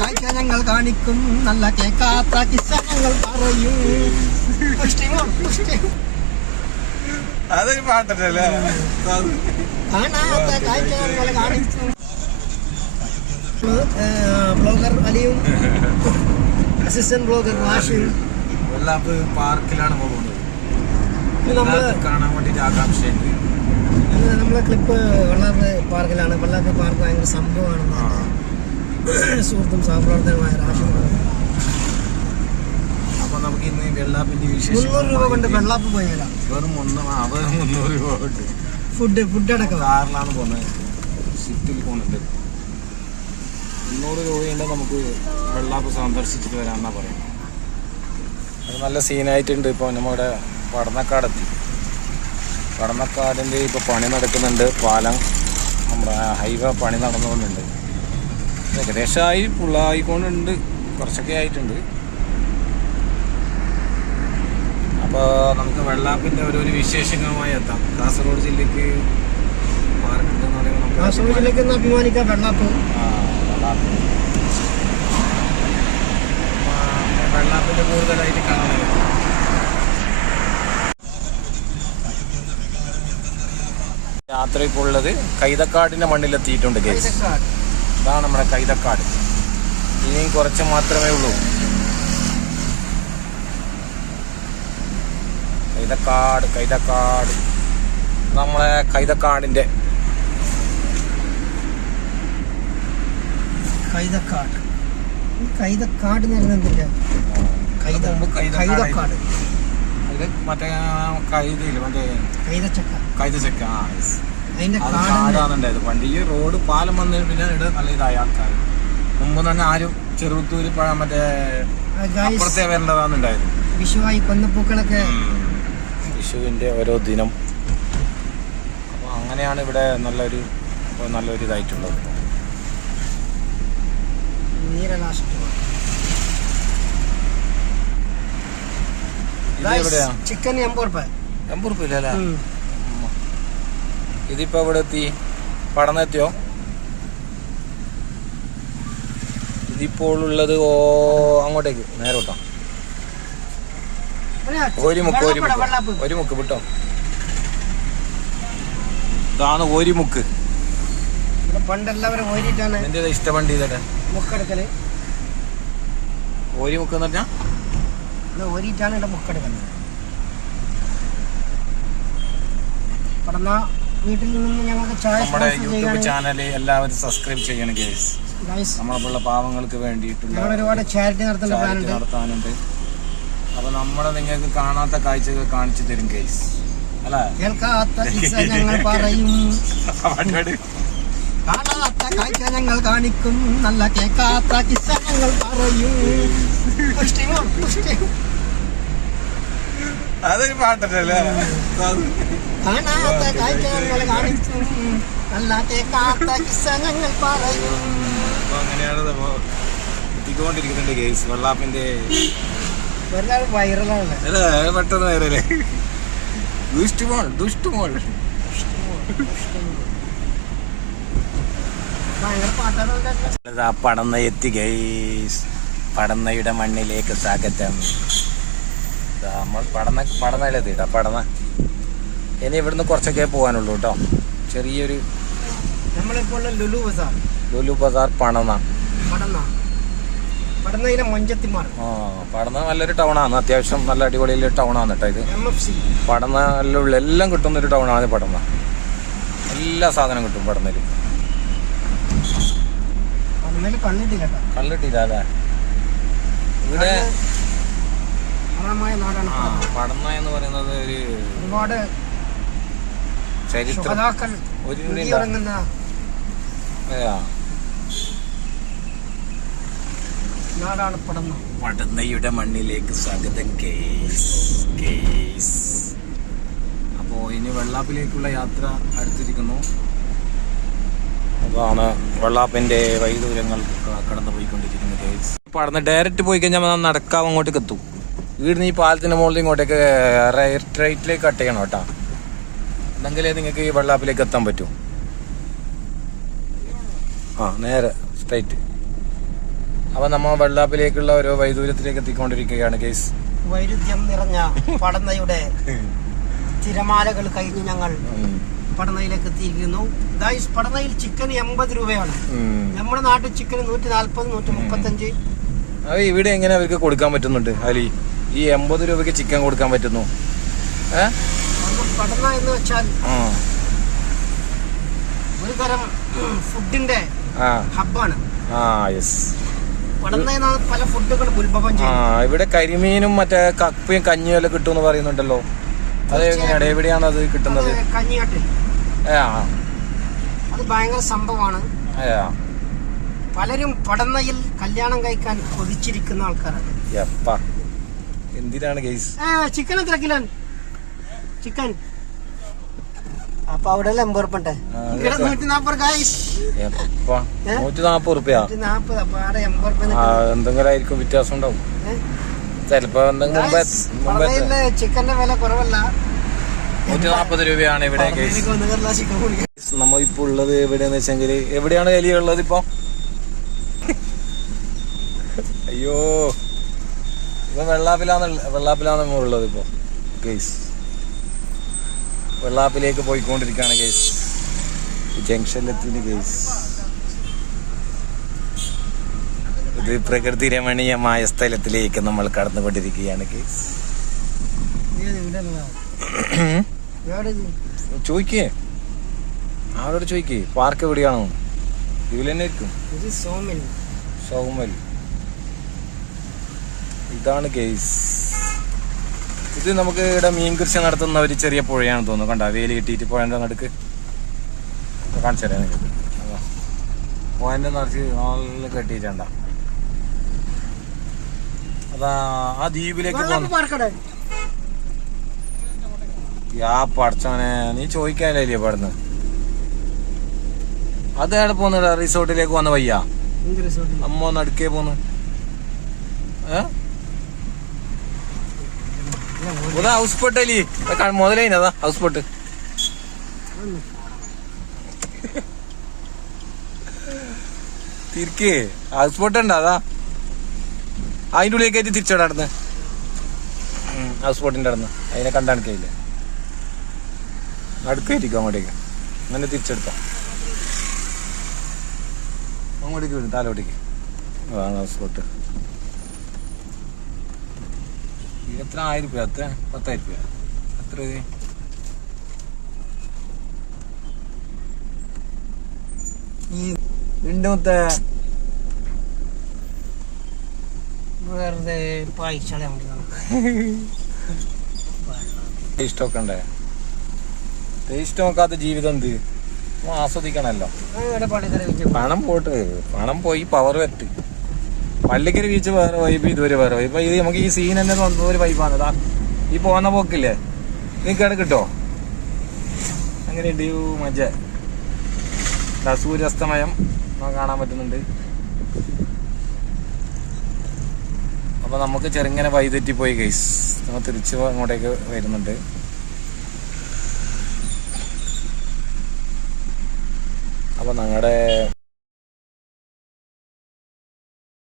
കാഴ്ച ഞങ്ങൾ കാണിക്കും, നല്ല കേൾക്കാത്ത കിസ്സ ഞങ്ങൾ പറയും. അതൊരു പാട്ടല്ലേ? കാണാത്ത കാഴ്ച ഞങ്ങൾ കാണിക്കും. ബ്ലോഗർ അലിയും അസിസ്റ്റന്റ് ബ്ലോഗർ വാഷിം വെള്ളാപ്പ് പാർക്കിലാണ് പോകുന്നത്. കാണാൻ വേണ്ടിട്ട് ആകാംക്ഷയുണ്ട്. നമ്മളെ ക്ലിപ്പ് വെള്ളാപ്പ് പാർക്കിലാണ്. വെള്ളാപ്പ് പാർക്ക് ഭയങ്കര സംഭവമാണ്. സുഹൃത്തും സഹപ്രവർത്തകനുമായ രാഷ്ട്രീയ. അപ്പൊ നമുക്ക് ഇന്ന് വെള്ളാപ്പിന്റെ വിശേഷം 300 രൂപ കൊണ്ട് വെള്ളാപ്പ് പോയാലോ? വെറും 300 രൂപ കൊണ്ട് ഫുഡ് അടക്കം കാറിലാണ് പോകുന്നത്. ഷിഫ്റ്റിൽ പോകുന്നുണ്ട്. 300 രൂപയുണ്ട്. നമുക്ക് വെള്ളാപ്പ് സന്ദർശിച്ചിട്ട് വരാമെന്നാ പറയുന്നത്. അത് നല്ല സീനായിട്ടുണ്ട്. ഇപ്പോൾ നമ്മുടെ പടന്നക്കാടെത്തി. പടന്നക്കാടിൻ്റെ ഇപ്പോൾ പണി നടക്കുന്നുണ്ട്. പാലം നമ്മുടെ ഹൈവേ പണി നടന്നുകൊണ്ടുണ്ട്. ഏകദേശമായി ഫുള്ളായിക്കൊണ്ടുണ്ട്. കുറച്ചൊക്കെ ആയിട്ടുണ്ട്. അപ്പോൾ നമുക്ക് വെള്ളാപ്പിൻ്റെ ഒരു വിശേഷങ്ങളുമായി എത്താം. കാസർഗോഡ് ജില്ലയ്ക്ക് പാർക്കുണ്ടെന്ന് പറയുമ്പോൾ കാസർഗോഡ് ജില്ലയ്ക്ക് അഭിമാനിക്കാം. വെള്ളാപ്പ് വെള്ളാപ്പിൻ്റെ കൂടുതലായിട്ട് കാണാൻ യാത്ര ഇപ്പോൾ ഉള്ളത് കൈതക്കാടിൻ്റെ മണ്ണിലെത്തിയിട്ടുണ്ട്. കേസ് ഇതാണ് നമ്മുടെ കൈതക്കാട്. ഇനിയും കുറച്ച് മാത്രമേ ഉള്ളൂ. കൈതക്കാട് നമ്മളെ കൈതക്കാട് മറ്റേ കൈതയില്ല, മറ്റേ കൈതച്ചക്ക. കാടാണുണ്ടായത് പണ്ട്. ഈ റോഡ് പാലം വന്നതിന് പിന്നെ ഇവിടെ നല്ല ഇതായ ആൾക്കാർ. മുമ്പ് തന്നെ ആരും ചെറുത്തൂര് മറ്റേ അപ്പുറത്തെ വരേണ്ടതാണുണ്ടായത്. വിഷുവായി കൊന്നപ്പൂക്കളൊക്കെ വിഷുവിന്റെ ഓരോ ദിനം. അപ്പൊ അങ്ങനെയാണ് ഇവിടെ നല്ലൊരു ഇതായിട്ടുള്ളത്. ചിക്കൻ 80 രൂപ ഇല്ലല്ലേ? ഇതിപ്പോ ഇവിടെ എത്തി. പടന്നെത്തിയോ? ഇതിപ്പോൾ ഉള്ളത് അങ്ങോട്ടേക്ക് നേരെ വിട്ടോ. ഒരു മുക്ക് വിട്ടോ. ഇതാണ് ഓരിമുക്ക്. പണ്ടെല്ലാവരും ഓരിട്ടാണ് എന്റെ ഇഷ്ടവണ്ടി ഇതട്ടെ. മുക്കെടുക്കല് ഓരിമുക്ക് എന്ന് പറഞ്ഞാ ഓരിട്ടാണ് ഇവിടെ മുക്കെടുക്കുന്നത്. പടന്ന വീട്ടിൽ നിന്ന് ഞങ്ങൾക്ക് നമ്മുടെ യൂട്യൂബ് ചാനൽ എല്ലാവരും സബ്സ്ക്രൈബ് ചെയ്യണം ഗൈസ്. നമ്മളുള്ള പാവങ്ങൾക്ക് വേണ്ടിയിട്ടുള്ള ഒരുപാട് ചാരിറ്റി നടത്താനുണ്ട്. അപ്പൊ നമ്മളെ നിങ്ങൾക്ക് കാണാത്ത കാഴ്ചകൾ കാണിച്ചു തരും ഗൈസ്. അല്ല കേൾക്കാത്ത ഞങ്ങൾ പറയും, കാണാത്ത കാഴ്ച ഞങ്ങൾ കാണിക്കും, നല്ല കേൾക്കാത്ത കിസ്സ ഞങ്ങൾ പറയും. അതൊരു പാട്ടല്ലേ? കാണാത്ത കാഴ്ച ഞങ്ങൾ കാണിക്കും, നല്ല കേൾക്കാത്ത കിസ്സ ഞങ്ങൾ പറയും. അപ്പൊ അങ്ങനെയാണ് എത്തിക്കൊണ്ടിരിക്കുന്നുണ്ട് ഗൈസ്. വെള്ളാപ്പിന്റെ വൈറലാണ്. പെട്ടെന്ന് വൈറലേ. ദുഷ്ടുമോൾ പടന്ന എത്തി ഗൈസ്. പടന്നയുടെ മണ്ണിലേക്ക് സ്വാഗതം. നമ്മൾ പടന്നയിലെത്തിട്ടാ. പടന്ന ഇനി ഇവിടുന്ന് കുറച്ചൊക്കെ പോകാനുള്ളൂ കേട്ടോ. ചെറിയൊരു ലുലു ബസാർ പടന്ന. പടന്ന നല്ലൊരു ടൗണാണ്. അത്യാവശ്യം നല്ല അടിപൊളിയുള്ള ടൗണാണ് കേട്ടോ ഇത്. പടന്ന എല്ലാം കിട്ടുന്നൊരു ടൗണാണ് പടന്ന. എല്ലാ സാധനം കിട്ടും പടന്നല്. കണ്ടിട്ടില്ല അല്ലേ? ഇവിടെ പടന്ന എന്ന് പറയുന്നത് ഒരു ഒരുപാട് ചരിത്രം. പടന്നയുടെ മണ്ണിലേക്ക് സ്വാഗതം കേസ്. അപ്പോ ഇനി വെള്ളാപ്പിലേക്കുള്ള യാത്ര അടുത്തിരിക്കുന്നു. അതാണ് വെള്ളാപ്പിന്റെ വൈദൂരങ്ങൾ കടന്നു പോയിക്കൊണ്ടിരിക്കുന്ന കേസ്. പടന്ന് ഡയറക്റ്റ് പോയി കഴിഞ്ഞാൽ നടക്കാം, അങ്ങോട്ടേക്ക് എത്തും. വീടിന് ഈ പാലത്തിന്റെ മുകളിൽ ഇങ്ങോട്ടേക്ക് റൈറ്റിലേക്ക് കട്ട് ചെയ്യണം കേട്ടോ. എന്നെങ്കിലേ നിങ്ങൾക്ക് ഈ വെള്ളാപ്പിലേക്ക് എത്താൻ പറ്റൂ. ആ നേരെ സ്ട്രൈറ്റ്. അപ്പൊ നമ്മ വെള്ളാപ്പിലേക്കുള്ള ഓരോ വൈദൂര്യത്തിലേക്ക് എത്തിക്കൊണ്ടിരിക്കുകയാണ് കേസ്. വൈരുദ്ധ്യം നിറഞ്ഞ പടന്നയുടെ തിരമാലകൾ കഴിഞ്ഞ് ഞങ്ങൾ പടന്നയിലേക്ക് എത്തിയിരിക്കുന്നു. ഗൈസ്, പടന്നയിൽ ചിക്കന് 80 രൂപയാണ്. നമ്മുടെ നാട്ടിൽ ചിക്കന് 140, 135. അത് ഇവിടെ എങ്ങനെ അവർക്ക് കൊടുക്കാൻ പറ്റുന്നുണ്ട്? അലി, ഈ 80 രൂപയ്ക്ക് ചിക്കൻ കൊടുക്കാൻ പറ്റുന്നു? പടന്ന എന്ന് വെച്ചാൽ ഒരു തരം ഫുഡിന്റെ ഹബ്ബാണ്. പടന്നയിലാണ് പല ഫുഡുകളും ഉത്ഭവം ചെയ്യുന്നത്. ഇവിടെ കരിമീനും മറ്റേ കപ്പയും കഞ്ഞിയും എല്ലാം കിട്ടുമെന്ന് പറയുന്നുണ്ടല്ലോ. അത് എങ്ങനെയാണ്, എവിടെയാണ് അത് കിട്ടുന്നത്? കഞ്ഞിയാട്ടിൽ അത് ഭയങ്കര സംഭവമാണ്. പലരും പടന്നയിൽ കല്യാണം കഴിക്കാൻ കൊതിച്ചിരിക്കുന്ന ആൾക്കാരാണ്. എന്തിനാണ് ഗൈസ്? ചിക്കൻ എത്ര കിലോ? ചിക്കൻ അപ്പൊ അവിടെ 80 ഉറുപ്പുണ്ട്. 140 ഗൈസ്. 140 റുപ്യ. എന്തെങ്കിലും ആയിരിക്കും വ്യത്യാസം ഉണ്ടാവും ചിലപ്പോ. ചിക്കന്റെ വില കുറവല്ല. 140 രൂപയാണ് ഇവിടെ. നമ്മ ഇപ്പൊ ഉള്ളത് എവിടെയാന്ന് വെച്ചെങ്കിൽ, എവിടെയാണ് വലിയ ഉള്ളത് ഇപ്പൊ? അയ്യോ, ഇപ്പൊ വെള്ളാപ്പിലാണ് നമ്മ ഉള്ളത് ഇപ്പൊ ഗൈസ്. വെള്ളാപ്പിലേക്ക് പോയിക്കൊണ്ടിരിക്കുകയാണ് ഗൈസ്. ജംഗ്ഷനിലെത്തിന് ഗൈസ്. ഇത് പ്രകൃതി രമണീയമായ സ്ഥലത്തിലേക്ക് നമ്മൾ കടന്നുകൊണ്ടിരിക്കുകയാണ് ഗൈസ്. ചോദിക്കേ, അവരോട് ചോദിക്കേ പാർക്ക് എവിടെയാണോ? ഇതിൽ തന്നെ ഇരിക്കും. സോമൽ. ഇതാണ് ഗൈസ്. ഇത് നമുക്ക് ഇവിടെ മീൻ കൃഷി നടത്തുന്ന ഒരു ചെറിയ പുഴയാണെന്ന് തോന്നുന്നു. കണ്ട, വേലി കെട്ടിയിട്ട് പുഴന്റെ നടുക്ക് കാണിച്ചു തരാം നിങ്ങൾക്ക്. പുഴന്റെ നിറച്ച് നല്ല കെട്ടിയിട്ടുണ്ട. അതാ ആ ദ്വീപിലേക്ക് പോകുന്നു. പടച്ചോനെ, നീ ചോദിക്കാനില്ലേ പാടുന്ന? അത് എവിടെ പോന്ന? റിസോർട്ടിലേക്ക് വന്ന വയ്യ അമ്മ നടുക്കേ പോന്ന്. ഹൗസ് ബോട്ട് അല്ലേ മുതലേനതാ ഹൗസ് ബോട്ട്. തിരിക്കേ ഹൗസ് ബോട്ട് ഉണ്ട്. അതാ അതിൻ്റെ ഉള്ളിലേക്ക് ആയിട്ട് തിരിച്ചോടെ നടന്ന് ഹൗസ് ബോട്ടിന്റെ നടന്ന് അതിനെ കണ്ടണക്കയില്ല. നടുക്കായിരിക്കും അങ്ങോട്ടേക്ക്. അങ്ങനെ തിരിച്ചെടുത്താ അങ്ങോട്ടേക്ക് വരും, താലോട്ടേക്ക്. ഹൗസ് ബോട്ട് എത്ര? 1000 രൂപ? എത്ര? 10,000 രൂപ? എത്ര? വീണ്ടുമത്തെ വെറുതെ ടേസ്റ്റ് നോക്കണ്ടേ? ടേസ്റ്റ് നോക്കാത്ത ജീവിതം എന്ത്? ആസ്വദിക്കണല്ലോ. പണം പോയി പവർ വെറ്റ്. പള്ളിക്കര ബീച്ച് വേറെ വൈബ്, ഇതുവരെ വേറെ വൈബ്. ഇത് നമുക്ക് ഈ സീൻ തന്നെ ഒരു വൈബാണ്. ഇതാ ഈ പോകുന്ന പോക്കില്ലേ, നിങ്ങൾക്ക് അവിടെ കിട്ടോ? അങ്ങനെയുണ്ട് മജ. സൂര്യാസ്തമയം കാണാൻ പറ്റുന്നുണ്ട്. അപ്പൊ നമുക്ക് ചെറുങ്ങനെ വൈതെറ്റി പോയി ഗൈസ്. നമ്മൾ തിരിച്ച് അങ്ങോട്ടേക്ക് വരുന്നുണ്ട്. അപ്പൊ ഞങ്ങളുടെ